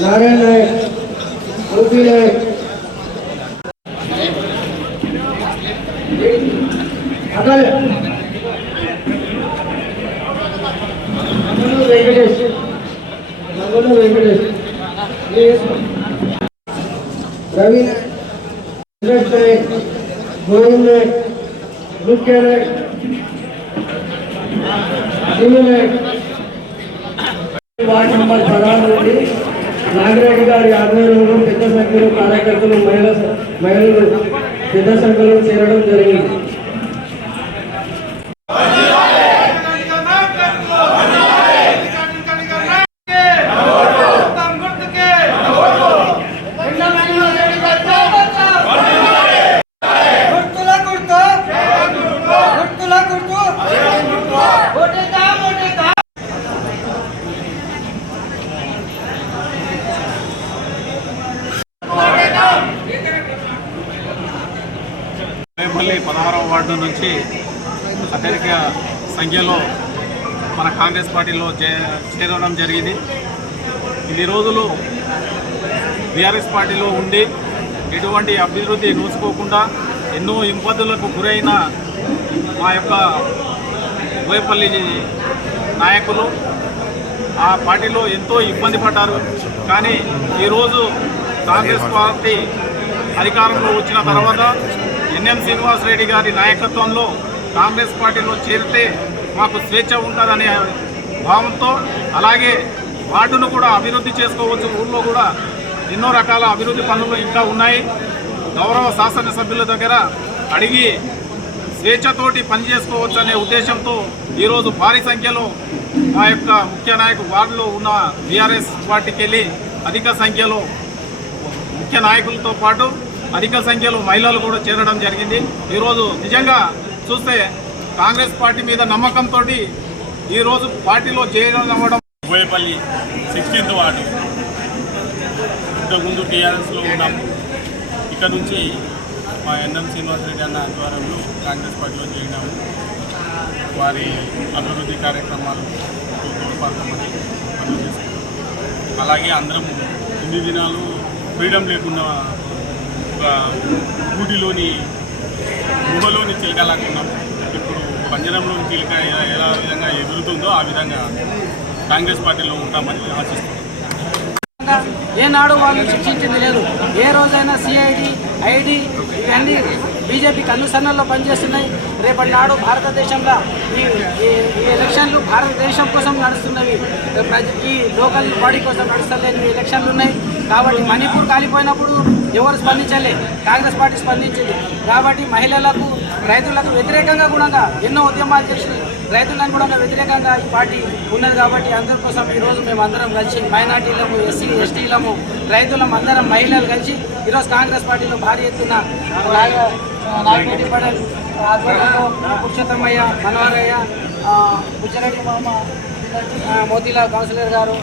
नारायण नायक गोपी नायक अकल मंगलू वेंकटेश मंगलू वेंकटेश रवि नायक सुरेश नायक गोविंद नायक मुख्य नायक Srinu Naik ward number పదహారు నుండి నాగిరెడ్డి గారి ఆధ్వర్యంలో పెద్ద సంఖ్యలో కార్యకర్తలు మహిళ మహిళలు పెద్ద సంఖ్యలో చేరడం జరిగింది. రేపల్లి పదహారవ వార్డు నుంచి అత్యధిక సంఖ్యలో మన కాంగ్రెస్ పార్టీలో చే- చేరడం జరిగింది. ఇన్ని రోజులు బీఆర్ఎస్ పార్టీలో ఉండి ఎటువంటి అభివృద్ధి నోచుకోకుండా ఎన్నో ఇబ్బందులకు గురైన మా యొక్క బోయపల్లి నాయకులు ఆ పార్టీలో ఎంతో ఇబ్బంది పడ్డారు. కానీ ఈరోజు కాంగ్రెస్ పార్టీ అధికారంలో వచ్చిన తర్వాత ఎన్ఎం శ్రీనివాసరెడ్డి గారి నాయకత్వంలో కాంగ్రెస్ పార్టీలో చేరితే మాకు స్వేచ్ఛ ఉంటుందనే భావంతో అలాగే వార్డును కూడా అభివృద్ధి చేసుకోవచ్చు ఊళ్ళో కూడా ఎన్నో రకాల అభివృద్ధి పనులు ఇంకా ఉన్నాయి. గౌరవ శాసనసభ్యుల దగ్గర అడిగి స్వేచ్ఛతోటి పనిచేసుకోవచ్చు అనే ఉద్దేశంతో ఈరోజు భారీ సంఖ్యలో మా యొక్క ముఖ్య నాయకు వార్డులో ఉన్న బీఆర్ఎస్ పార్టీకి వెళ్ళి అధిక సంఖ్యలో ముఖ్య నాయకులతో పాటు అధిక సంఖ్యలో మహిళలు కూడా చేరడం జరిగింది. ఈరోజు నిజంగా చూస్తే కాంగ్రెస్ పార్టీ మీద నమ్మకంతో ఈరోజు పార్టీలో చేయడం బోయపల్లి సిక్స్టీన్త్ వార్డు. ఇంతకుముందు టీఆర్ఎస్లో ఉన్నాము ఇక్కడ నుంచి మా ఎన్ఎం శ్రీనివాసరెడ్డి అన్న ఆధ్వర్యంలో కాంగ్రెస్ పార్టీలో చేరినాము. వారి అభివృద్ధి కార్యక్రమాలు తోడ్పడతామని పనులు అలాగే అందరం ఇన్ని దినాలు ఫ్రీడమ్ లేకుండా ఒక ఊటిలోని గుహలోని చిలకలాకున్నాం. ఇప్పుడు పంజరంలోని చిలక ఎలా ఎలా విధంగా ఎగురుతుందో ఆ విధంగా కాంగ్రెస్ పార్టీలో ఉంటామని ఆశిస్తున్నాం. ఏనాడు వాళ్ళు శిక్షించింది లేదు. ఏ రోజైనా సిఐడి ఐడి ఇవన్నీ బీజేపీకి అనుసరణలో పనిచేస్తున్నాయి. రేపటి నాడు భారతదేశంలో ఈ ఈ- ఎలక్షన్లు భారతదేశం కోసం నడుస్తున్నవి. ఈ లోకల్ బాడీ కోసం నడుస్తలేని ఎలక్షన్లు ఉన్నాయి. కాబట్టి మణిపూర్ కాలిపోయినప్పుడు ఎవరు స్పందించలే? కాంగ్రెస్ పార్టీ స్పందించింది. కాబట్టి మహిళలకు రైతులకు వ్యతిరేకంగా కూడా ఎన్నో ఉద్యమాలు చేసినాయి రైతులను కూడా వ్యతిరేకంగా ఈ పార్టీ ఉన్నది కాబట్టి అందరి కోసం ఈరోజు మేము అందరం కలిసి మైనార్టీలము ఎస్సీ ఎస్టీలము రైతులం అందరం మహిళలు కలిసి ఈరోజు కాంగ్రెస్ పార్టీలో భారీ ఎత్తున నాగ పడల్ ఆధ్వర్యంలో పురుషోత్తమయ్య మనోహరయ్య బుజ్జరెడ్డి మామ మోతీలాల్ కౌన్సిలర్ గారు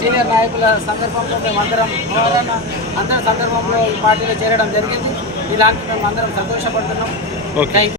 సీనియర్ నాయకుల సందర్భంలో మేమందరం ఎవరైనా అందరి సందర్భంలో ఈ పార్టీలో చేరడం జరిగింది. ఇలాంటి మేము అందరం సంతోషపడుతున్నాం. థ్యాంక్